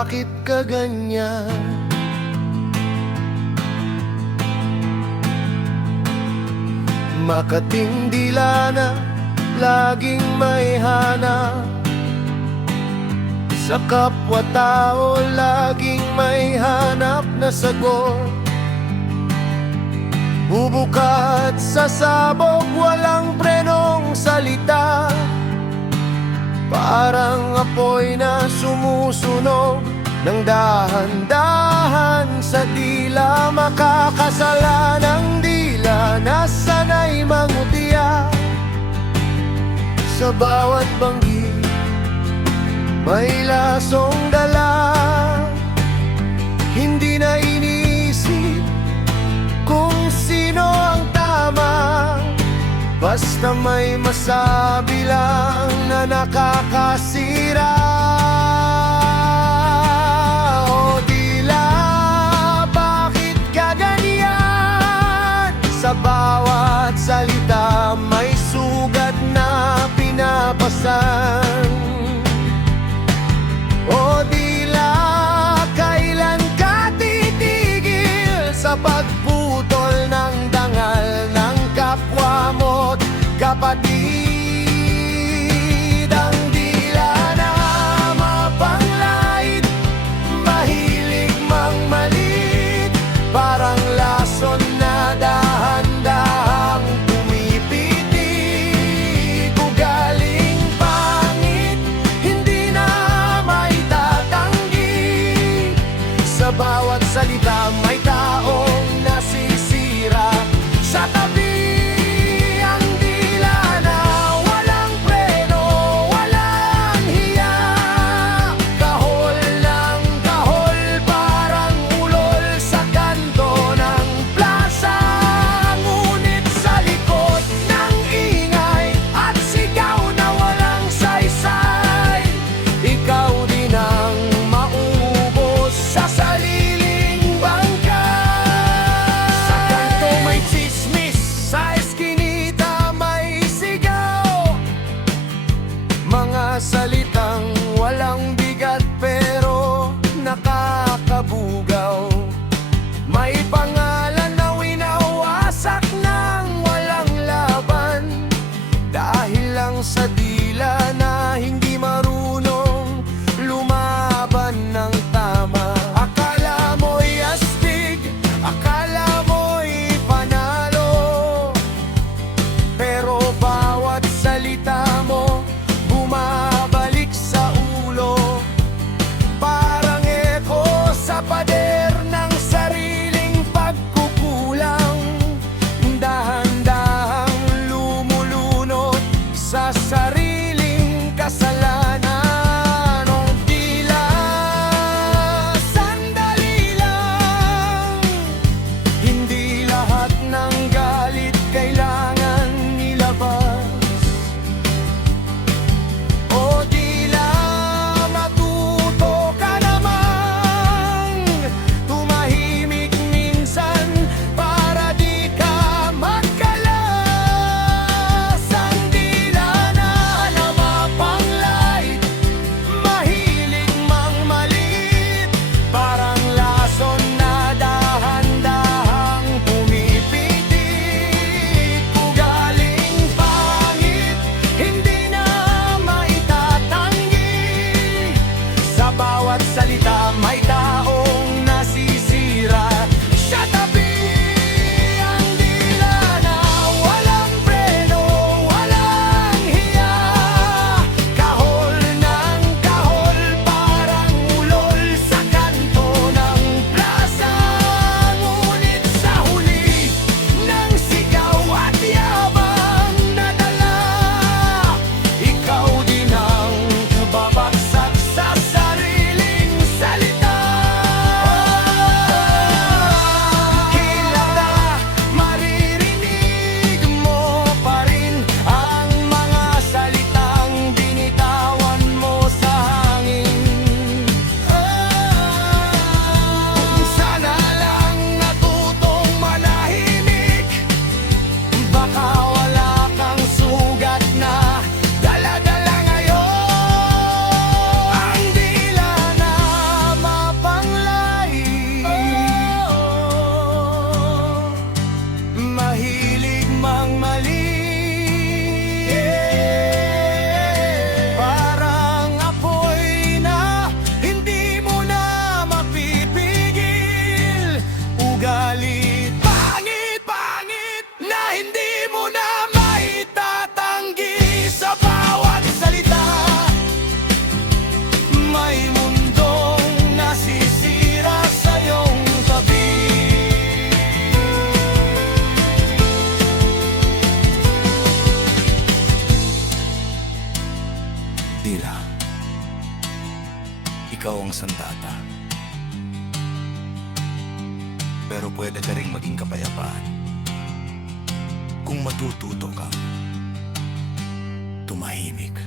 bakit ka ganyan? Makating dila na laging may hanap, sa kapwa-tao laging may hanap na sagot. Bubukat sa sabog, walang prenong salita, parang apoy na sumusunog ng dahan-dahan sa dila. Makakasalanang dila na sanay mangutya, sa bawat banggi may lasong dala. Hindi na iniisip kung sino ang tama, basta may masabi lang na nakakasira. O dila, bakit ka ganyan? Sa bawat salita may sugat na pinapasan. O dila, kailan ka titigil sa pagputol ng dangal ng kapwa mo't kapatid? Ang dila na mapanglait, mahilig mangmalit, parang lason na dahan-dahang pumipitik. Ugaling pangit, hindi na maitatanggi, sa bawat salita may taong Pero pwede ka rin maging kapayapaan kung matututo kang tumahimik.